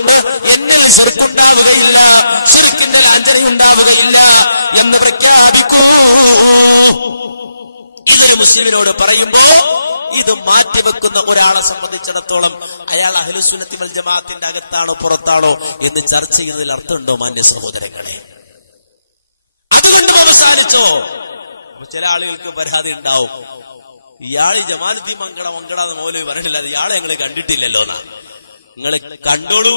അതുകൊണ്ട് എന്നിൽ ശിർക്കുണ്ടാവുകയില്ല, ശിർക്കിന്റെ ലാഞ്ചനയുണ്ടാവുകയില്ല എന്ന് പ്രഖ്യാപിക്കൂ. ഇങ്ങനെ മുസ്ലിമിനോട് പറയുമ്പോ ഇത് മാറ്റിവെക്കുന്ന ഒരാളെ സംബന്ധിച്ചിടത്തോളം അയാൾ അഹ്ലുസുന്നത്തി വൽ ജമാഅത്തിന്റെ അകത്താണോ പുറത്താണോ എന്ന് ചർച്ച ചെയ്യുന്നതിൽ അർത്ഥമുണ്ടോ മാന്യ സഹോദരങ്ങളെ? അതുകൊണ്ട് അവസാനിച്ചോ? ചില ആളുകൾക്ക് പരാതി ഉണ്ടാവും, ഇയാൾ ജമാലുദ്ദീൻ മങ്കടാന്ന് മൗലവി പറയണില്ല, ഇയാളെ ഞങ്ങൾ കണ്ടിട്ടില്ലല്ലോ എന്നാ. നിങ്ങൾ കണ്ടോളൂ,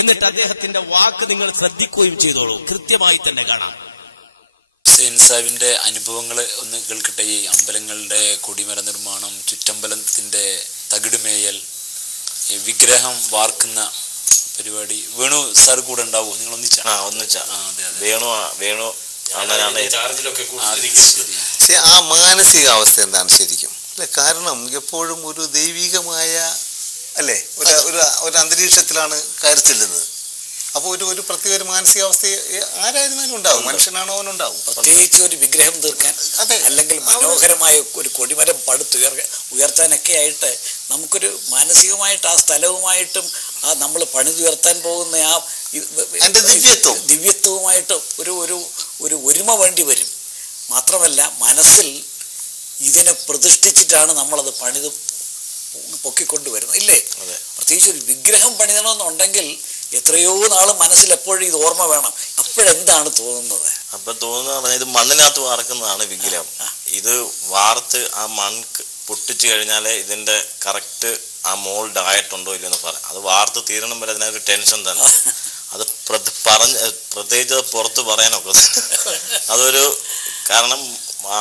എന്നിട്ട് അദ്ദേഹത്തിന്റെ വാക്ക് നിങ്ങൾ ശ്രദ്ധിക്കുകയും ചെയ്തോളൂ, കൃത്യമായി തന്നെ കാണാം. ഹുസൈൻ സാഹിബിന്റെ അനുഭവങ്ങൾ ഒന്ന് കേൾക്കട്ടെ. ഈ അമ്പലങ്ങളുടെ കൊടിമര നിർമ്മാണം, ചുറ്റമ്പലത്തിന്റെ തകിടുമേയൽ, ഈ വിഗ്രഹം വാർക്കുന്ന പരിപാടി. വേണു സാർ കൂടെ ഉണ്ടാവോ? നിങ്ങൾ ഒന്നിച്ചാ? വേണു ആ മാനസികാവസ്ഥ എന്താണ് ശരിക്കും അല്ലെ? കാരണം എപ്പോഴും ഒരു ദൈവികമായ അല്ലെ ഒരു അന്തരീക്ഷത്തിലാണ് കയറി ചെല്ലുന്നത്. അപ്പൊ ഒരു പ്രത്യേക ഒരു മാനസികാവസ്ഥ ആരായിരുന്നാലും ഉണ്ടാവും, മനുഷ്യനാണോ അവനുണ്ടാവും. പ്രത്യേകിച്ച് ഒരു വിഗ്രഹം തീർക്കാൻ, അതെ, അല്ലെങ്കിൽ മനോഹരമായ ഒരു കൊടിമരം ഉയർത്താനൊക്കെ ആയിട്ട് നമുക്കൊരു മാനസികമായിട്ട് ആ സ്ഥലവുമായിട്ടും ആ നമ്മൾ പണിതുയർത്താൻ പോകുന്ന ആ ദിവ്യത്വവുമായിട്ട് ഒരു ഒരുമ വേണ്ടി വരും. മാത്രമല്ല മനസ്സിൽ ഇതിനെ പ്രതിഷ്ഠിച്ചിട്ടാണ് നമ്മളത് പണിത് പൊക്കിക്കൊണ്ടുവരുന്നത്, ഇല്ലേ? പ്രത്യേകിച്ച് ഒരു വിഗ്രഹം പണിതണമെന്നുണ്ടെങ്കിൽ എത്രയോ നാള് മനസ്സിൽ എപ്പോഴും ഇത് ഓർമ്മ വേണം. അപ്പോഴെന്താണ് തോന്നുന്നത്? അപ്പൊ തോന്നുന്ന ഇത് മണ്ണിനകത്ത് വാർക്കുന്നതാണ് വിഗ്രഹം. ഇത് വാർത്ത് ആ മണ്ണ് പൊട്ടിച്ചു കഴിഞ്ഞാലേ ഇതിന്റെ കറക്റ്റ് ആ മോൾഡ് ആയിട്ടുണ്ടോ ഇല്ലെന്ന് പറയാം. അത് വാർത്ത് തീരണം വരെ അതിനൊരു ടെൻഷൻ തന്നെ. അത് പ്രത്യേകിച്ച് പുറത്ത് പറയാനൊക്കെ അതൊരു കാരണം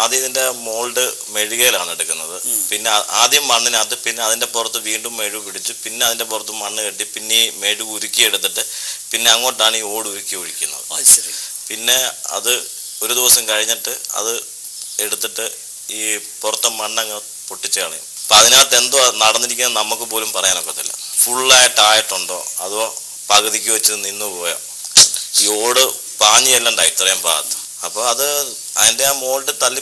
ആദ്യം ഇതിന്റെ മോൾഡ് മെഴുകയിലാണ് എടുക്കുന്നത്. പിന്നെ ആദ്യം മണ്ണിനകത്ത്, പിന്നെ അതിന്റെ പുറത്ത് വീണ്ടും മെഴുക് പിടിച്ച്, പിന്നെ അതിന്റെ പുറത്ത് മണ്ണ് കെട്ടി, പിന്നെ ഈ മെഴുക് ഉരുക്കി എടുത്തിട്ട് പിന്നെ അങ്ങോട്ടാണ് ഈ ഓട് ഉരുക്കി ഒഴിക്കുന്നത്. പിന്നെ അത് ഒരു ദിവസം കഴിഞ്ഞിട്ട് അത് എടുത്തിട്ട് ഈ പുറത്തെ മണ്ണങ്ങ് പൊട്ടിച്ച് കളയും. അപ്പൊ അതിനകത്ത് എന്തോ നടന്നിരിക്കുന്നത് നമുക്ക് പോലും പറയാനൊക്കത്തില്ല. ഫുള്ളായിട്ടായിട്ടുണ്ടോ അതോ പകുതിക്ക് വെച്ച് നിന്നു പോയോ? ഈ ഓട് പാഞ്ഞെല്ലണ്ടായി ഇത്രയും ഭാഗത്ത്. അപ്പൊ അത് അതിന്റെ ആ മോൾഡ് തള്ളി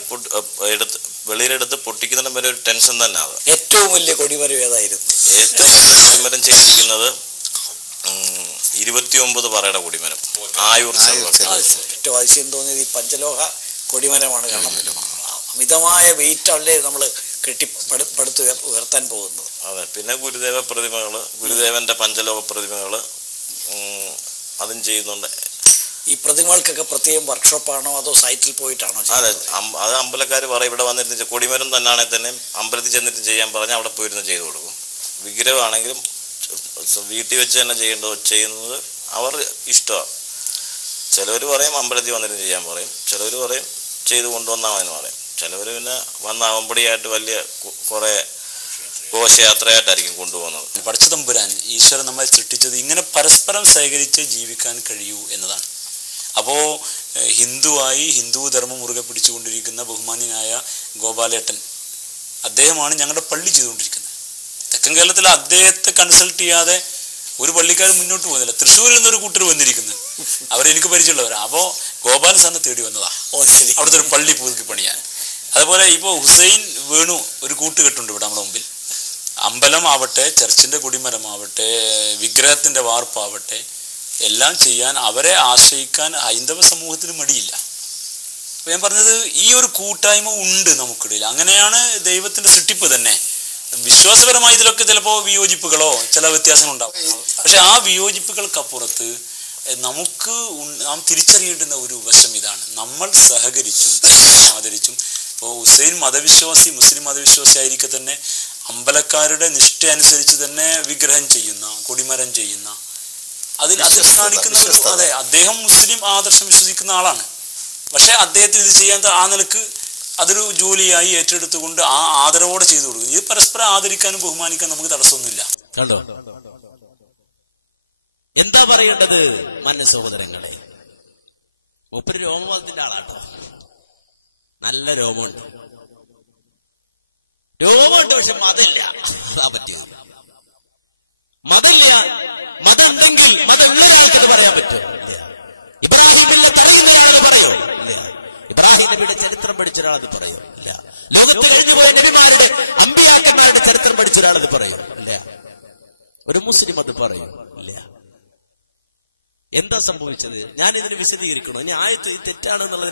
എടുത്ത് വെളിയിലെടുത്ത് പൊട്ടിക്കുന്നതിന് വരെ ഒരു ടെൻഷൻ തന്നെ. അത് ഏറ്റവും വലിയ കൊടിമരം ഏതായിരുന്നു? ഏറ്റവും വലിയ കൊടിമരം ചെയ്തിരിക്കുന്നത് 29 പറയുടെ കൊടിമരം, ആയൂർ. ഏറ്റവും അതിശയം തോന്നിയത് ഈ പഞ്ചലോഹ കൊടിമരമാണ്. കാരണം അമിതമായ വെയിറ്റ് അല്ലേ നമ്മൾ പടുത്ത് ഉയർത്താൻ പോകുന്നത്. അതെ. പിന്നെ ഗുരുദേവ പ്രതിമകള്, ഗുരുദേവന്റെ പഞ്ചലോഹ പ്രതിമകള് അതും ചെയ്യുന്നുണ്ട്. ഈ പ്രതിമകൾക്കൊക്കെ പ്രത്യേകം വർക്ക്ഷോപ്പാണോ അതോ സൈറ്റിൽ പോയിട്ടാണോ? അതെ, അത് അമ്പലക്കാർ പറയും ഇവിടെ വന്നിരുന്ന് കൊടിമരം തന്നെയാണെങ്കിൽ തന്നെ അമ്പലത്തിൽ ചെന്നിട്ട് ചെയ്യാൻ പറഞ്ഞാൽ അവിടെ പോയിരുന്ന് ചെയ്തു കൊടുക്കും. വിഗ്രഹമാണെങ്കിലും വീട്ടിൽ വെച്ച് തന്നെ ചെയ്യുന്നത് അവർ ഇഷ്ടമാണ്. ചിലവർ പറയും അമ്പലത്തിൽ വന്നിട്ട് ചെയ്യാൻ പറയും, ചിലവർ പറയും ചെയ്ത് കൊണ്ടുവന്നാമെന്ന് പറയും, ചിലവർ പിന്നെ വന്ന അമ്പടിയായിട്ട് വലിയ കുറെ ഘോഷയാത്രയായിട്ടായിരിക്കും കൊണ്ടുപോകുന്നത്. പടച്ച തമ്പുരാൻ ഈശ്വരൻ നമ്മളെ സൃഷ്ടിച്ചത് ഇങ്ങനെ പരസ്പരം സഹകരിച്ച് ജീവിക്കാൻ കഴിയൂ എന്നതാണ്. അപ്പോൾ ഹിന്ദുവായി ഹിന്ദു ധർമ്മം മുറുകെ പിടിച്ചുകൊണ്ടിരിക്കുന്ന ബഹുമാന്യനായ ഗോപാലേട്ടൻ, അദ്ദേഹമാണ് ഞങ്ങളുടെ പള്ളി ചെയ്തുകൊണ്ടിരിക്കുന്നത്. തെക്കൻ കേരളത്തിൽ അദ്ദേഹത്തെ കൺസൾട്ട് ചെയ്യാതെ ഒരു പള്ളിക്കാർ മുന്നോട്ട് പോകുന്നില്ല. തൃശ്ശൂരിൽ നിന്നൊരു കൂട്ടർ വന്നിരിക്കുന്നത്, അവരെനിക്ക് പരിചയമുള്ളവരാണ്. അപ്പോൾ ഗോപാൽ സാറിനെ തേടി വന്നതാ അവിടുത്തെ ഒരു പള്ളി പുതുക്കി പണിയാൻ. അതുപോലെ ഇപ്പോൾ ഹുസൈൻ വേണു ഒരു കൂട്ടുകെട്ടുണ്ട് ഇവിടെ നമ്മുടെ മുമ്പിൽ. അമ്പലം ആവട്ടെ, ചർച്ചിന്റെ കൊടിമരമാവട്ടെ, വിഗ്രഹത്തിന്റെ വാർപ്പാവട്ടെ, എല്ലാം ചെയ്യാൻ അവരെ ആശ്രയിക്കാൻ ഹൈന്ദവ സമൂഹത്തിന് മടിയില്ല. അപ്പൊ ഞാൻ പറഞ്ഞത് ഈ ഒരു കൂട്ടായ്മ ഉണ്ട് നമുക്കിടയിൽ. അങ്ങനെയാണ് ദൈവത്തിന്റെ സൃഷ്ടിപ്പ് തന്നെ. വിശ്വാസപരമായി ഇതിലൊക്കെ ചിലപ്പോൾ വിയോജിപ്പുകളോ ചില വ്യത്യാസങ്ങളുണ്ടാവും. പക്ഷെ ആ വിയോജിപ്പുകൾക്കപ്പുറത്ത് നാം തിരിച്ചറിയേണ്ടുന്ന ഒരു വശം ഇതാണ്: നമ്മൾ സഹകരിച്ചും ആദരിച്ചും. ഇപ്പോൾ ഹുസൈൻ മതവിശ്വാസി, മുസ്ലിം മതവിശ്വാസി ആയിരിക്കെ തന്നെ അമ്പലക്കാരുടെ നിഷ്ഠ അനുസരിച്ച് തന്നെ വിഗ്രഹം ചെയ്യുന്ന, കൊടിമരം ചെയ്യുന്ന, അതിൽ കാണിക്കുന്ന ഒരു, അതെ, അദ്ദേഹം മുസ്ലിം ആദർശം വിശ്വസിക്കുന്ന ആളാണ്. പക്ഷെ അദ്ദേഹത്തിന് ഇത് ചെയ്യാൻ ആ നിലക്ക് അതൊരു ജോലിയായി ഏറ്റെടുത്തുകൊണ്ട് ആ ആദരവോടെ ചെയ്തു കൊടുക്കും. ഇത് പരസ്പരം ആദരിക്കാനും ബഹുമാനിക്കാനും നമുക്ക് തടസ്സമൊന്നുമില്ല. കണ്ടോ എന്താ പറയേണ്ടത് മാന്യ സഹോദരങ്ങളെ? മൂപ്പര് രോമമതത്തിന്റെ ആളാട്ടോ, നല്ല രോമമുണ്ട്, പക്ഷെ മതമില്ല. അതാ പറ്റിയത്. മതമില്ല, മതമുണ്ടെങ്കിൽ മതമുള്ളവർക്ക് പറയാൻ പറ്റും. ഇബ്രാഹിമിന്റെ തലമുറയാളത് പറയോ? ഇല്ല. ഇബ്രാഹിം നബിയുടെ ചരിത്രം പഠിച്ച ഒരാളത് പറയോ? ഇല്ല. ലോകത്ത് കഴിഞ്ഞുപോയ നബിമാരുടെ, അമ്പിയാക്കന്മാരുടെ ചരിത്രം പഠിച്ച ഒരാളത് പറയോ? ഇല്ല. ഒരു മുസ്ലിം അത് പറയോ? ഇല്ല. എന്താ സംഭവിച്ചത്? ഞാൻ ഇതിന് വിശദീകരിക്കണോ? ഇനി ആയത്ത് തെറ്റാണെന്നുള്ളത്